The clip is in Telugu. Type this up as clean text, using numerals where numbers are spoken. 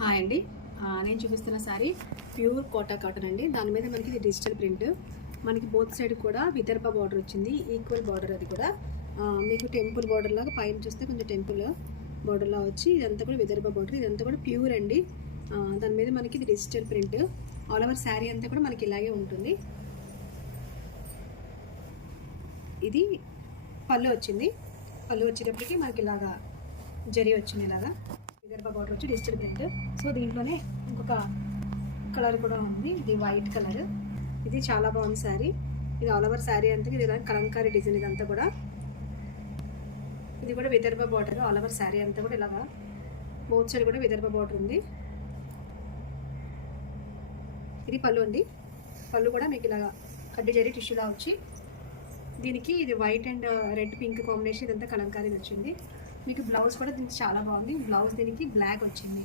హాయ్ అండి. నేను చూపిస్తున్న శారీ ప్యూర్ కోటా కాటన్ అండి. దాని మీద మనకి ఇది డిజిటల్ ప్రింట్. మనకి బోత్ సైడ్ కూడా విదర్భ బార్డర్ వచ్చింది, ఈక్వల్ బార్డర్. అది కూడా మీకు టెంపుల్ బార్డర్ లాగా పైన చూస్తే కొంచెం టెంపుల్ బార్డర్లా వచ్చి ఇదంతా కూడా విదర్భ బార్డర్. ఇదంతా కూడా ప్యూర్ అండి. దాని మీద మనకి ఇది digital print. All over sari అంతా కూడా మనకి ఇలాగే ఉంటుంది. ఇది పళ్ళు వచ్చింది. పళ్ళు వచ్చేటప్పటికి మనకి ఇలాగా జరీ వచ్చింది, ఇలాగా విదర్భ బార్డర్ వచ్చి డిజిటల్ ప్రింట్. సో దీంట్లోనే ఇంకొక కలర్ కూడా ఉంది, ఇది వైట్ కలర్. ఇది చాలా బాగుంది శారీ. ఇది ఆల్ ఓవర్ శారీ అంతా ఇది కలంకారీ డిజైన్. ఇదంతా కూడా ఇది కూడా Vidarbha border. All over sari అంతా కూడా ఇలాగా బోత్ సైడ్ కూడా విదర్భ బార్డర్ ఉంది. ఇది పళ్ళు అండి. పళ్ళు కూడా మీకు ఇలాగా కడ్డీ జరీ టిష్యూలా వచ్చి దీనికి ఇది white and red pink combination. ఇదంతా కలంకారీ వచ్చింది. మీకు బ్లౌజ్ కూడా దీనికి చాలా బాగుంది. బ్లౌజ్ దీనికి బ్లాక్ వచ్చింది.